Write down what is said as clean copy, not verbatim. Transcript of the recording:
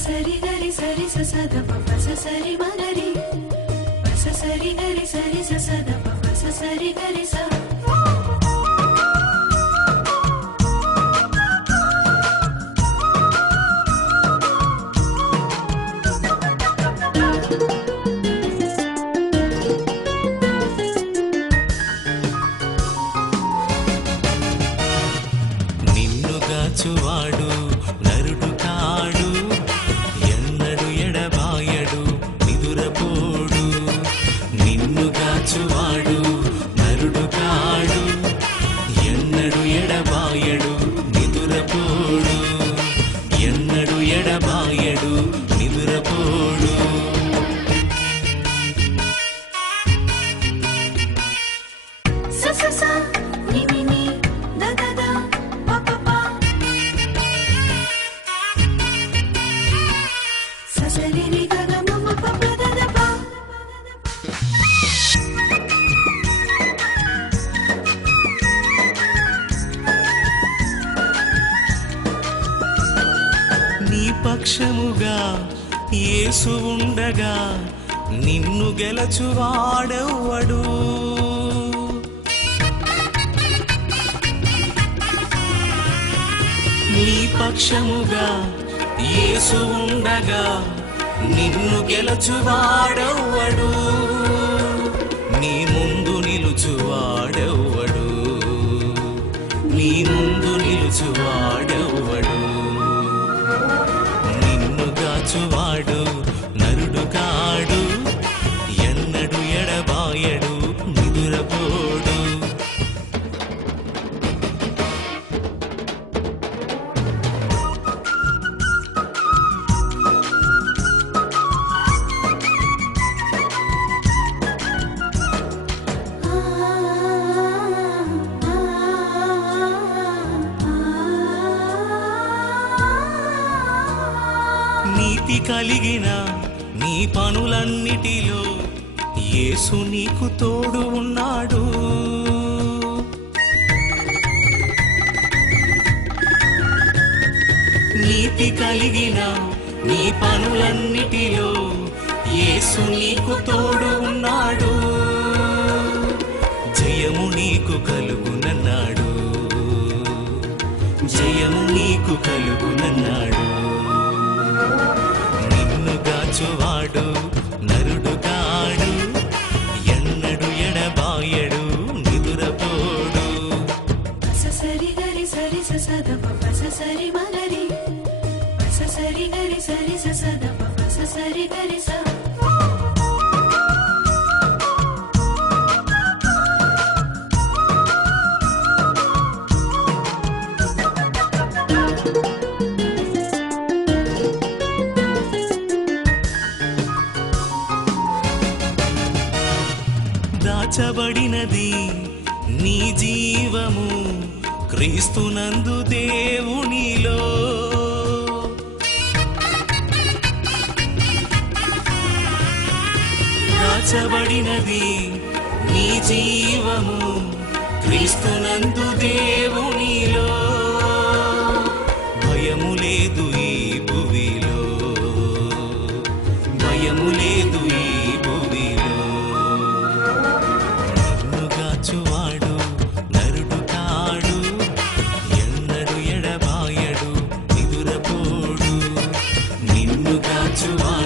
సరి గరి సరి సద ప సరి మగరి సరి గరి సరి సద ప సరి గరి స చువాడు నరుడు కాడు ఎన్నడు ఎడబాయడు నిదురపోడు నిన్ను గాచువాడు నరుడు కాడు ఎన్నడు ఎడబాయడు నిదురపోడు ఎన్నడు ఎడబాయడు నిదురపోడు ససస నిమిని దదద నీ పక్షముగా యేసు ఉండగా నిన్ను గెలచువాడెవ్వడు నీ పక్షముగా యేసు ఉండగా నిన్ను గెలచువాడెవ్వడు నీ ముందు నిలుచువాడెవ్వడు నీ ముందు నిలుచువాడెవ్వడు నిన్ను గాచువాడు నరుడు కాడు ఎన్నడు ఎడబాయడు నిదురపోడు నీతి కలిగిన నీ పనులన్నిటిలో యేసు నీకు తోడు ఉన్నాడు నీతి కలిగిన నీ పనులన్నిటిలో యేసు నీకు తోడు ఉన్నాడు జయము నీకు కలుగునన్నాడు జయము నీకు కలుగునన్నాడు నిన్ను గాచువాడు నరుడు కాడు ఎన్నడు ఎడబాయడు నిదురపోడు సరి గరి సరి సద ప సరి మగరి సరి గరి సరి సద ప సరి గరి స దాచబడినది నీ జీవము క్రీస్తునందు దేవునిలో దాచబడినది నీ జీవము క్రీస్తునందు దేవునిలో భయము లేదు ఈ భువిలో భయము లేదు ఈ భువిలో నిన్ను గాచువాడు నరుడు కాడు ఎన్నడు ఎడబాయడు నిదురపోడు నిన్ను గాచువాడు